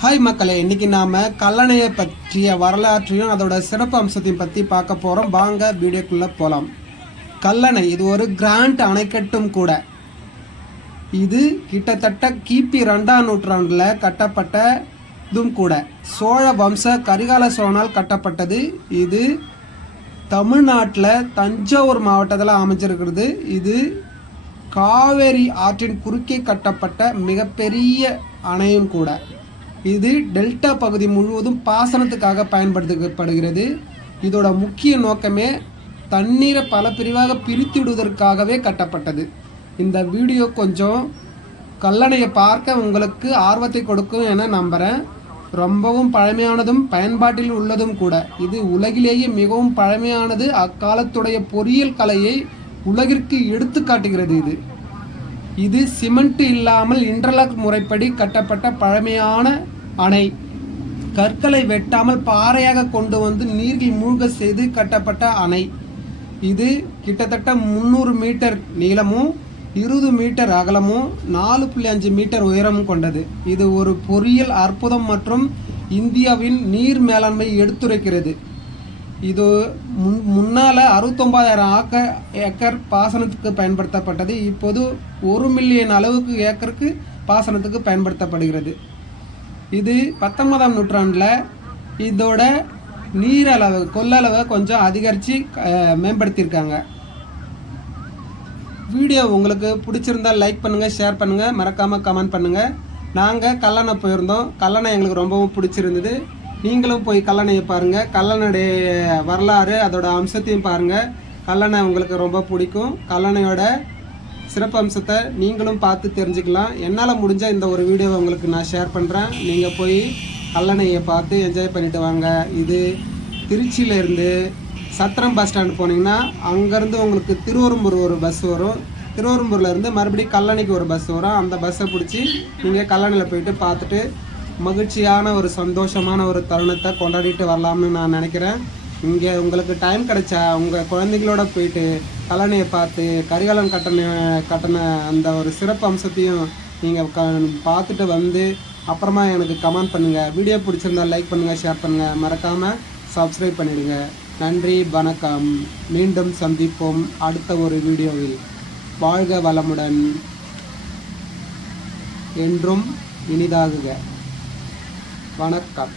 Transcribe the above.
Hi மக்களே இன்னைக்கு நாம் கல்லணையை பற்றிய வரலாற்றையும் அதோட சிறப்பு அம்சத்தையும் பற்றி பார்க்க போகிறோம் வாங்க வீடியோக்குள்ளே போகலாம் கல்லணை இது ஒரு கிராண்ட் அணைக்கட்டும் கூட. இது கிட்டத்தட்ட கிபி ரெண்டாம் நூற்றாண்டில் கட்டப்பட்ட இதுவும் கூட. சோழ வம்ச கரிகால சோழனால் கட்டப்பட்டது. இது தமிழ்நாட்டில் தஞ்சாவூர் மாவட்டத்தில் அமைஞ்சிருக்கிறது. இது காவேரி ஆற்றின் குறுக்கே கட்டப்பட்ட மிகப்பெரிய அணையும் கூட. இது டெல்டா பகுதி முழுவதும் பாசனத்துக்காக பயன்படுத்தப்படுகிறது. இதோட முக்கிய நோக்கமே தண்ணீரை பல பிரிவாக பிரித்துவிடுவதற்காகவே கட்டப்பட்டது. இந்த வீடியோ கொஞ்சம் கல்லணையை பார்க்க உங்களுக்கு ஆர்வத்தை கொடுக்கும் என நம்புகிறேன் ரொம்பவும் பழமையானதும் பயன்பாட்டில் உள்ளதும் கூட. இது உலகிலேயே மிகவும் பழமையானது. அக்காலத்துடைய பொறியியல் கலையை உலகிற்கு எடுத்து காட்டுகிறது இது. இது சிமெண்ட் இல்லாமல் இன்டர்லாக் முறைப்படி கட்டப்பட்ட பழமையான அணை கற்களை வெட்டாமல் பாறையாக கொண்டு வந்து நீரில் மூழ்க செய்து கட்டப்பட்ட அணை. இது கிட்டத்தட்ட முந்நூறு மீட்டர் நீளமும் இருபது மீட்டர் அகலமும் நாலு புள்ளி அஞ்சு மீட்டர் உயரமும் கொண்டது. இது ஒரு பொறியியல் அற்புதம் மற்றும் இந்தியாவின் நீர் மேலாண்மை எடுத்துரைக்கிறது. இது முன் முன்னால் அறுபத்தொம்பதாயிரம் ஆக்க ஏக்கர் பாசனத்துக்கு பயன்படுத்தப்பட்டது. இப்போது ஒரு மில்லியன் அளவுக்கு ஏக்கருக்கு பாசனத்துக்கு பயன்படுத்தப்படுகிறது. இது பத்தொன்பதாம் நூற்றாண்டில் இதோட நீரளவு கொள்ளளவை கொஞ்சம் அதிகரித்து மேம்படுத்தியிருக்காங்க. வீடியோ உங்களுக்கு பிடிச்சிருந்தா லைக் பண்ணுங்கள் ஷேர் பண்ணுங்கள் மறக்காமல் கமெண்ட் பண்ணுங்கள் நாங்கள் கல்லணை போயிருந்தோம். கல்லணை எங்களுக்கு ரொம்பவும் பிடிச்சிருந்தது. நீங்களும் போய் கல்லணையை பாருங்கள் கல்லணையுடைய வரலாறு அதோட அம்சத்தையும் பாருங்கள் கல்லணை உங்களுக்கு ரொம்ப பிடிக்கும். கல்லணையோட சிறப்பு அம்சத்தை நீங்களும் பார்த்து தெரிஞ்சுக்கலாம். என்னால் முடிஞ்ச இந்த ஒரு வீடியோவை உங்களுக்கு நான் ஷேர் பண்ணுறேன் நீங்கள் போய் கல்லணையை பார்த்து என்ஜாய் பண்ணிட்டு வாங்க. இது திருச்சியிலேருந்து சத்திரம் பஸ் ஸ்டாண்ட் போனீங்கன்னா அங்கேருந்து உங்களுக்கு திருவரும்பூர் ஒரு பஸ் வரும். திருவரும்பூர்லேருந்து மறுபடியும் கல்லணைக்கு ஒரு பஸ் வரும். அந்த பஸ்ஸை பிடிச்சி நீங்கள் கல்லணையில் போயிட்டு பார்த்துட்டு மகிழ்ச்சியான ஒரு சந்தோஷமான ஒரு தருணத்தை கொண்டாடிட்டு வரலாம்னு நான் நினைக்கிறேன். இங்கே உங்களுக்கு டைம் கிடைச்சா உங்கள் குழந்தைகளோட போயிட்டு கல்லணையை பார்த்து கரிகாலன் கட்டண கட்டண அந்த ஒரு சிறப்பு அம்சத்தையும் நீங்கள் க பார்த்துட்டு வந்து அப்புறமா எனக்கு கமெண்ட் பண்ணுங்கள் வீடியோ பிடிச்சிருந்தா லைக் பண்ணுங்கள் ஷேர் பண்ணுங்கள் மறக்காமல் சப்ஸ்கிரைப் பண்ணிடுங்க. நன்றி வணக்கம். மீண்டும் சந்திப்போம் அடுத்த ஒரு வீடியோவில் வாழ்க வளமுடன். என்றும் இனிதாகுக. வணக்கம்.